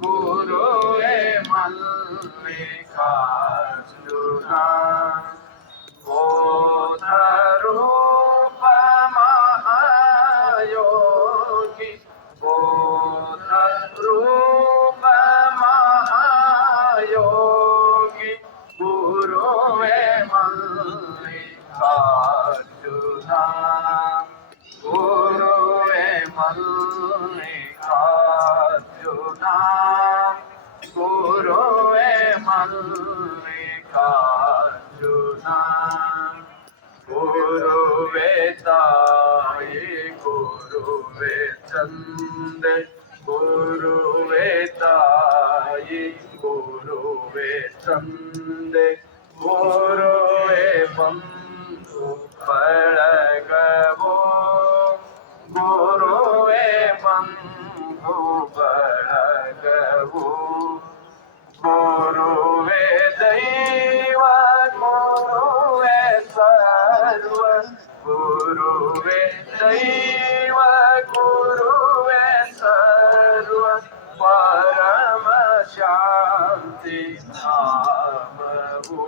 ಗುರುವೇ ಮಲ್ಲಿಕಾರ್ಜುನ ಬೋಧರೂಪ ಮಹಾಯೋಗಿ ಬೋಧರೂಪ ಮಹಾಯೋಗಿ ಗುರುವೇ ಮಲ್ಲಿಕಾರ್ಜುನ ಗುರುವೇ ಮಲ್ಲಿಕಾರ್ಜುನ ಗುರುವೇ ಮಲ್ಲಿಕಾರ್ಜುನ ಗುರುವೇ ತಾಯಿ ಗುರುವೇ ತಂದೆ ಗುರುವೇ ತಾಯಿ ಗುರುವೇ ತಂದೆ ಗುರುವೇ ಬಂಧು ಬಳಗವೋ ಗುರುವೇ ಬಂಧು ಬಳಗವೋ ಗುರುವೇ ದೈವ ಗುರುವೇ ಸರ್ವ ಗುರುವೇ ದೈವ ಗುರುವೇ ಸರ್ವ ಪರಮ ಶಾಂತಿ ಧಾಮವು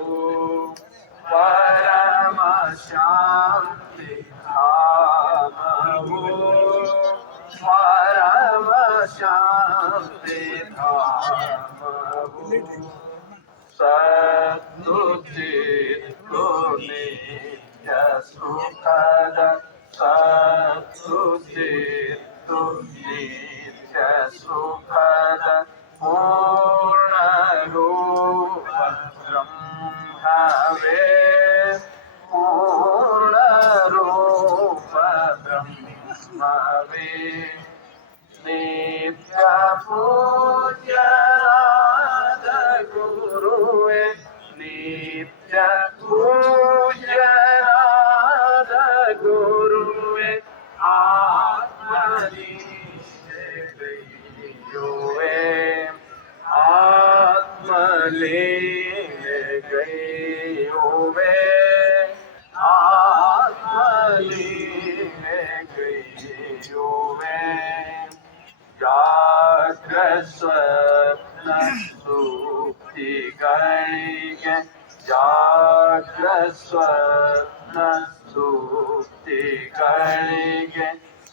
ಪರಮ ಶಾಂತಿ ಧಾಮವು ಪರಮ ಶಾಂತಿ ಧಾಮವು ಸತ್ತುಚಿತ್ತು ನಿತ್ಯ ಸುಖದ ಸತ್ತುಚಿತ್ತು ನಿತ್ಯ ಸುಖದ ಪೂರ್ಣ ರೂಪ ಬ್ರಹ್ಮವೇ ಪೂರ್ಣ ರೂಪ ಬ್ರಹ್ಮವೇ ನಿತ್ಯ ಪೂಜ್ಯರಾದ ಗುರುವೇ ನಿತ್ಯ ಪೂಜ್ಯರಾದ ಗುರುವೇ ಆತ್ಮಲೀಲೆಗೈಯುವೆ ಆತ್ಮಲೀಲೆಗೈಯುವೆ ಆತ್ಮಲೀಲೆಗೈಯುವೆ ಜಾಗ್ರ ಸ್ವಪ್ನ ಸುಪ್ತಿಗಳಿಗೆ ಜಾಗ್ರ ಸ್ವಪ್ನ ಸುಪ್ತಿಗಳಿಗೆ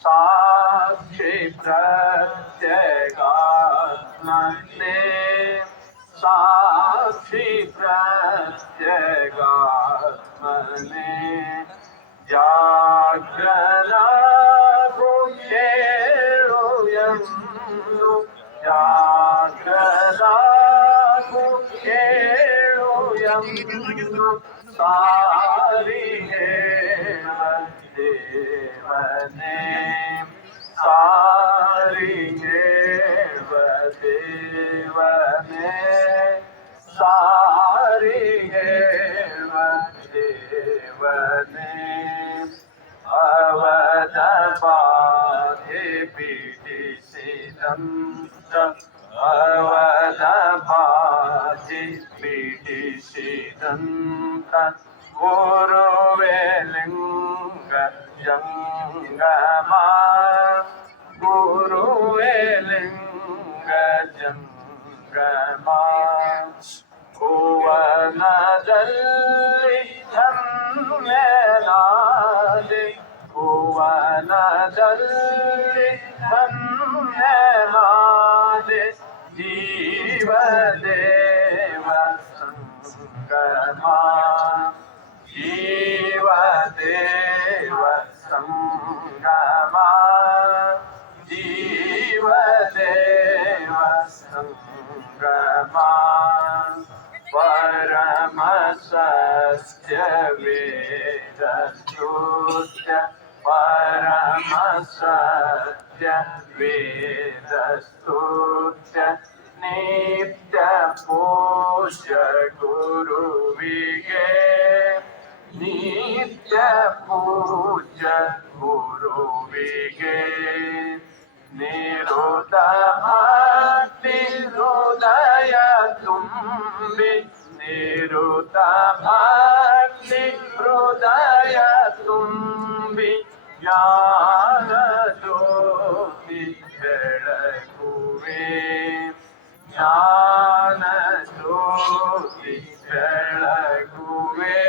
ಸಾಕ್ಷಿ ಪ್ರತ್ಯಗಾತ್ಮನೆ ಸಾಕ್ಷಿ ಪ್ರತ್ಯಗಾತ್ಮನೆ ಜಾಗ್ರಲಾಗು ಕೇಳು ಎಂದು ಜಾಗ್ರಲಾಗು ಕೇಳು ಎಂದು ಸಾರಿ ಹೇಳ ದೇವನೇ ಸಾರಿ ಹೇಳ ದೇವನೇ ಸಾರಿ ಹೇಳ ದೇವನೇ ಅವದ ಬಾಧೆ ಬಿಡಿಸಿದಂತ ಅವದ ಬಾಧೆ ಬಿಡಿಸಿದಂತ ಗುರುವೇ ಲಿಂಗ ಜಂಗಮ ಗುರುವೇ ಲಿಂಗ ಜಂಗಮ ಭುವನದಲ್ಲಿ ಧನ್ಯನಾದೆ ಭುವನದಲ್ಲಿ ಧನ್ಯನಾದೆ ಜೀವದೇವ ಸಂಗಮ ಜೀವದೇವ ಸಂಗಮ ಜೀವದೇವ ಸಂಗಮ ಪರಮ ಸತ್ಯ ವೇದ ಸ್ತುತ್ಯ ಪರಮ ಸತ್ಯ ವೇದ ಸ್ತುತ್ಯ ನಿತ್ಯ ಪೂಜ್ಯ ಗುರುವಿಗೆ ನಿತ್ಯ ಪೂಜ್ಯ ಗುರುವಿಗೆ ನಿರುತ ಭಕ್ತಿ ಹೃದಯ ತುಂಬಿ ನಿರುತ ಭಕ್ತಿ ಹೃದಯ ತುಂಬಿ ಜ್ಞಾನ ಜ್ಯೋತಿ ಬೆಳಗು ಜ್ಞಾನ ಜ್ಯೋತಿ ಬೆಳಗುವೆ,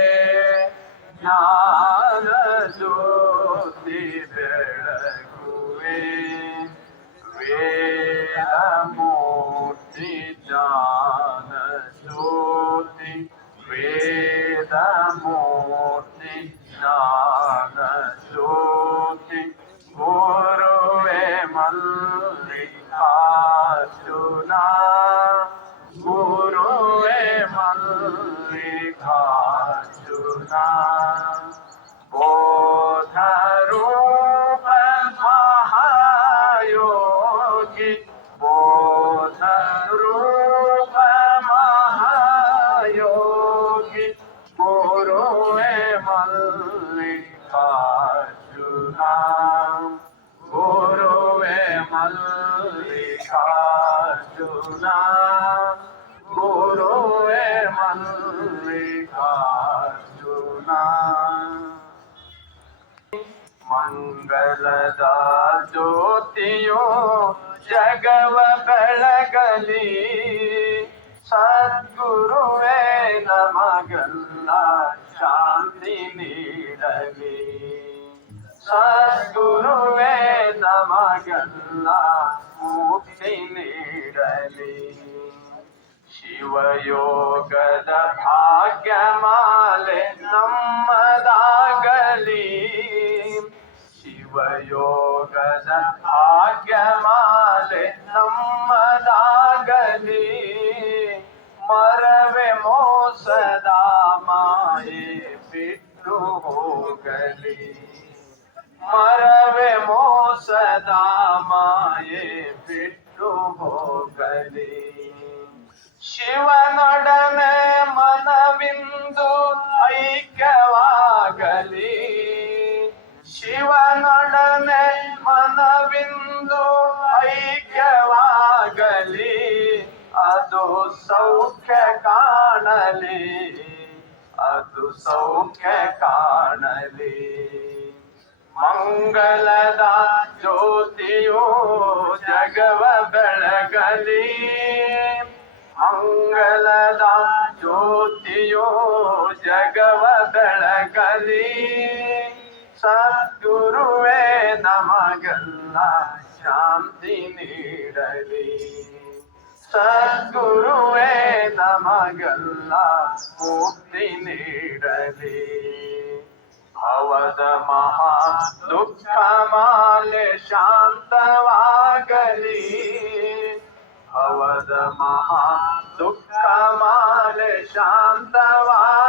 ಜ್ಞಾನ ಜ್ಯೋತಿ ಬೆಳಗುವೆ, ವೇದ ಮೂರ್ತಿ ಜ್ಞಾನ ಜ್ಯೋತಿ, ವೇದ ಮೂರ್ತಿ ಜ್ಞಾನ ಜ್ಯೋತಿ, ಗುರುವೆ ಮಲ್ಲಿಕಾರ್ಜುನ, ಗುರುವೆ ಮಲ್ಲಿಕಾರ್ಜುನ, ಬೋಧ ರೂಪ ಮಹಾಯೋಗಿ, ಬೋಧ ರೂಪ ಮಹಾಯೋಗಿ, ಗುರುವೆ ಮಲ್ಲಿಕಾರ್ಜುನ, ಗುರುವೆ ಮಲ್ಲಿಕಾರ್ಜುನ, ಗುರುವೆ ಮಲ್ಲಿಕಾರ್ಜುನ. ಮಂಗಲದ ಜ್ಯೋತಿಯೋ ಜಗವ ಬೆಳಗಲಿ, ಸದ್ಗುರುವೇ ನಮಗೆಲ್ಲ ಶಾಂತಿ ನೀಡಲಿ, ಸದ್ಗುರುವೇ ನಮಗೆಲ್ಲ ಮುಕ್ತಿ ನೀಡಲಿ. ಶಿವಯೋಗದ ಭಾಗ್ಯಮಾಲೆ ನಮ್ಮದಾಗಲಿ, ಶಿವಯೋಗದ ಭಾಗ್ಯಮಾಲೆ ನಮ್ಮದಾಗಲಿ, ಮರವೆ ಮೋಸದ ಮಾಯೆ ಬಿಟ್ಟು ಹೋಗಲಿ, ಮರವೆ ಮೋಸದ ಮಾಯೆ ಬಿಟ್ಟು ಹೋಗಲಿ. ಶಿವನೊಡನೆ ಮನವಿಂದು ಐಕ್ಯವಾಗಲಿ, ಶಿವನೊಡನೆ ಮನವಿಂದು ಐಕ್ಯವಾಗಲಿ, ಅದು ಸೌಖ್ಯ ಕಾಣಲಿ, ಅದು ಸೌಖ್ಯ ಕಾಣಲಿ. ಮಂಗಲದ ಜ್ಯೋತಿಯೋ ಜಗವ ಬೆಳಗಲಿ, ಮಂಗಲದ ಜ್ಯೋತಿಯೋ ಜಗವ ಬೆಳಗಲಿ, ಸದ್ಗುರುವೇ ನಮಗೆಲ್ಲ ಶಾಂತಿ ನೀಡಲಿ, ಸದ್ಗುರುವೇ ನಮಗೆಲ್ಲ ಮುಕ್ತಿ ನೀಡಲಿ. ಭವದ ಮಹಾ ದುಃಖ ಮಾಲೆ ಶಾಂತವಾಗಲಿ, ಭವದ ಮಹಾ ದುಃಖ ಮಾಲೆ ಶಾಂತವಾಗಲಿ,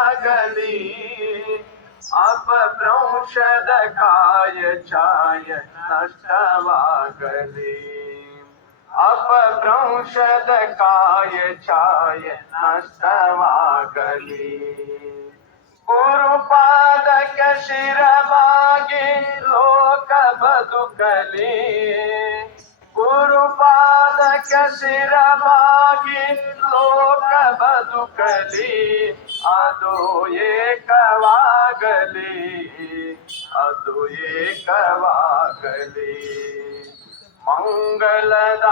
ಅಪಭ್ರಂಶದ ಕಾಯ ಛಾಯ ನಷ್ಟವಾಗಲಿ, ಅಪಭ್ರಂಶದ ಕಾಯ ಛಾಯ ನಷ್ಟವಾಗಲಿ. ಗುರುಪಾದಕ್ಕೆ ಶಿರವಾಗಿ ಲೋಕ ಬದುಕಲಿ, ಗುರುಪಾದಕ್ಕೆ ಶಿರವಾಗಿ ಲೋಕ ಬದುಕಲಿ, ಅದು ಏಕವಾಗಲಿ, ಅದು ಏಕವಾಗಲಿ. ಮಂಗಲದ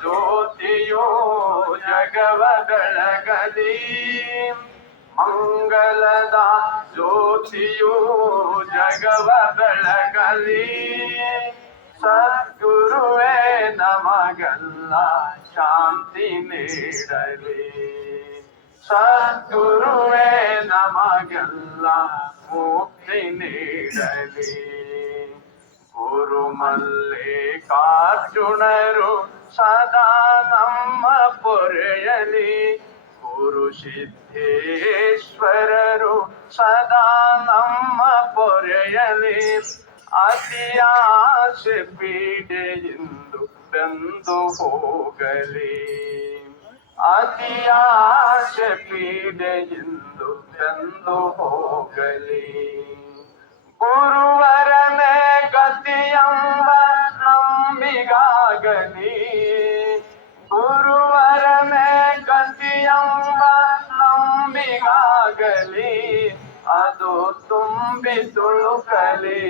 ಜ್ಯೋತಿಯೋ ಜಗವ ಬೆಳಗಲಿ, ಮಂಗಲದ ಜ್ಯೋತಿಯೋ ಜಗವ ಬೆಳಗಲಿ, ಸದ್ಗುರುವೇ ನಮಗೆಲ್ಲ ಶಾಂತಿ ನೀಡಲಿ, ಸದ್ಗುರುವೇ ನಮಗೆಲ್ಲ ಮುಕ್ತಿ ನೀಡಲಿ. ಗುರು ಮಲ್ಲಿಕಾರ್ಜುನರು ಸದಾ ನಮ್ಮ ಪೊರೆಯಲಿ, ಗುರು ಸಿದ್ಧೇಶ್ವರರು ಸದಾ ನಮ್ಮ ಪೊರೆಯಲಿ, ಅತಿಯಾಸೆ ಪೀಡೆಯಿಂದ ಬೆಂದು ಹೋಗಲಿ, ಅತಿಯಾಸೆ ಪೀಡೆಯಿಂದ ಬೆಂದು ಹೋಗಲಿ. ಗುರುವರನೇ ಗತಿಯೆಂಬ ನಂಬಿಗಾಗಲಿ, ಗುರುವರನೇ ಗತಿಯೆಂಬ ನಂಬಿಗಾಗಲಿ, ಅದು ತುಂಬಿ ತುಳುಕಲಿ,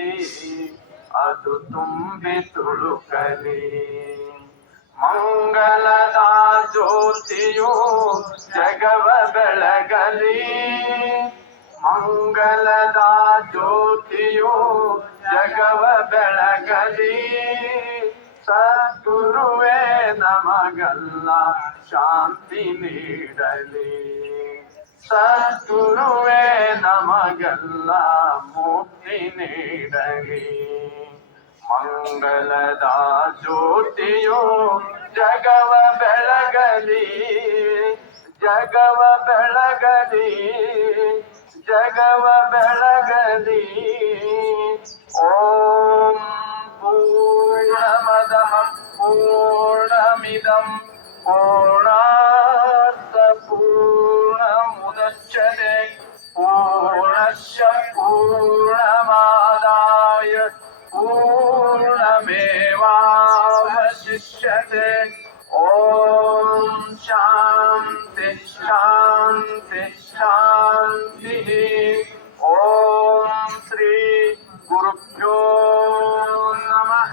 ಅದು ತುಂಬಿ ತುಳುಕಲಿ. ಮಂಗಲದ ಜ್ಯೋತಿಯು ಜಗವ ಬೆಳಗಲಿ, ಮಂಗಲದ ಜ್ಯೋತಿಯು ಜಗವ ಬೆಳಗಲಿ. ಸದ್ಗುರುವೇ ನಮಗೆಲ್ಲ ಶಾಂತಿ ನೀಡಲಿ, ಸದ್ಗುರುವೇ ನಮಗೆಲ್ಲ ಮುಕ್ತಿ ನೀಡಲಿ. ಮಂಗಲದ ಜ್ಯೋತಿಯು ಜಗವ ಬೆಳಗಲಿ, ಜಗವ ಬೆಳಗಲಿ, ಜಗವ ಬೆಳಗಲಿ. ಓಂ ಪೂರ್ಣಮದಃ ಪೂರ್ಣಮಿದಂ ಪೂರ್ಣಾತ್ ಪೂರ್ಣಮುದಚ್ಯತೆ ಪೂರ್ಣಸ್ಯ ಪೂರ್ಣಮಾದಾಯ पूर्णमेवावशिष्यते. ओम शांति शांति शांति. ओम श्री गुरुभ्यो नमः.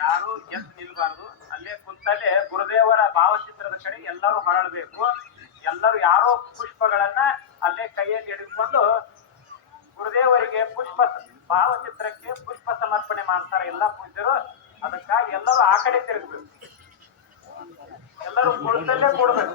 ಯಾರು ಎದ್ದು ನಿಲ್ಬಾರ್ದು, ಅಲ್ಲೇ ಕುಂತಲ್ಲೇ ಗುರುದೇವರ ಭಾವಚಿತ್ರದ ಕಡೆ ಎಲ್ಲರೂ ಹೊರಳಬೇಕು. ಎಲ್ಲರೂ ಯಾರೋ ಪುಷ್ಪಗಳನ್ನ ಅಲ್ಲೇ ಕೈಯಲ್ಲಿ ಹಿಡಿದುಕೊಂಡು ಗುರುದೇವರಿಗೆ ಭಾವಚಿತ್ರಕ್ಕೆ ಪುಷ್ಪ ಸಮರ್ಪಣೆ ಮಾಡ್ತಾರೆ ಎಲ್ಲ ಪೂಜ್ಯರು. ಅದಕ್ಕಾಗಿ ಎಲ್ಲರೂ ಆ ಕಡೆ ತಿರುಗಬೇಕು, ಎಲ್ಲರೂ ಕುಳಿತಲ್ಲೇ ಕೂಡಬೇಕು.